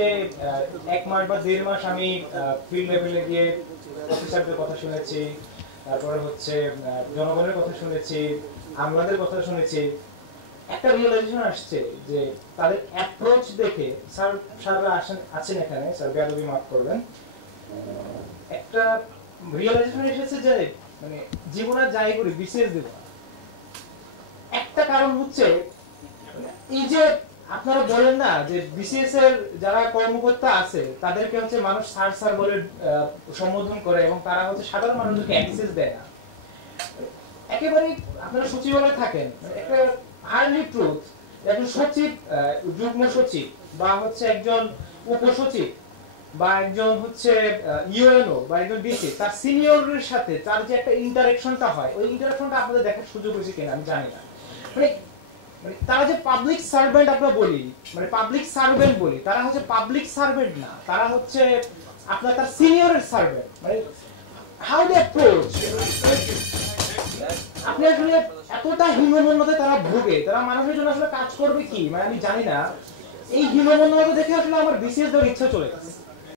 যে 1 মাস বা 1.5 মাস আমি ফিল্ড লেভেলে গিয়ে অফিসারদের কথা শুনেছি, তারপরে হচ্ছে জনগণের কথা শুনেছি, আমলাদের কথা শুনেছি, একটা রিয়েলাইজেশন আসছে যে তাদের অ্যাপ্রোচ দেখে স্যাররা আছেন এখানে, স্যার বেয়াদবি মাফ করবেন, একটা রিয়েলাইজেশন এসেছে যে মানে জীবনে যাই করি বিসিএস দেব। একটা কারণ হচ্ছে এই যে আপনারা বলেন না যে বিসিএস এর যারা কর্মকর্তা আছে তাদেরকে হচ্ছে মানুষ স্যার স্যার বলে সম্বোধন করে এবং তারা হচ্ছে সাধারণ মানুষকে অ্যাক্সেস দেয় না। একেবারে আপনারা সচিবালয়ে থাকেন, একটা হার্ডলি ট্রুথ, একজন সচিব, যুগ্ম সচিব বা হচ্ছে একজন উপসচিব বা একজন হচ্ছে ইউএনও বা একজন ডিসি, তার সিনিয়রের সাথে তার যে একটা ইন্টারঅ্যাকশনটা হয়, ওই ইন্টারঅ্যাকশনটা আপনাদের দেখার সুযোগ হয়েছে কিনা আমি জানি না। মানে তারা যে পাবলিক সার্ভেন্ট আমরা বলি, মানে পাবলিক সার্ভেন্ট বলি, তারা হচ্ছে পাবলিক সার্ভেন্ট না, তারা হচ্ছে আপনার তার সিনিয়রের সার্ভেন্ট। মানে হাউ দে অ্যাপ্রোচ, আপনি আসলে এতটা হীনমন্যতায় তারা ভোগে, তারা মানুষের জন্য আসলে কাজ করবে কি মানে আমি জানি না। এই হীনমন্যতা দেখে আসলে আমার বিসিএস দেওয়ার ইচ্ছা চলে গেছে।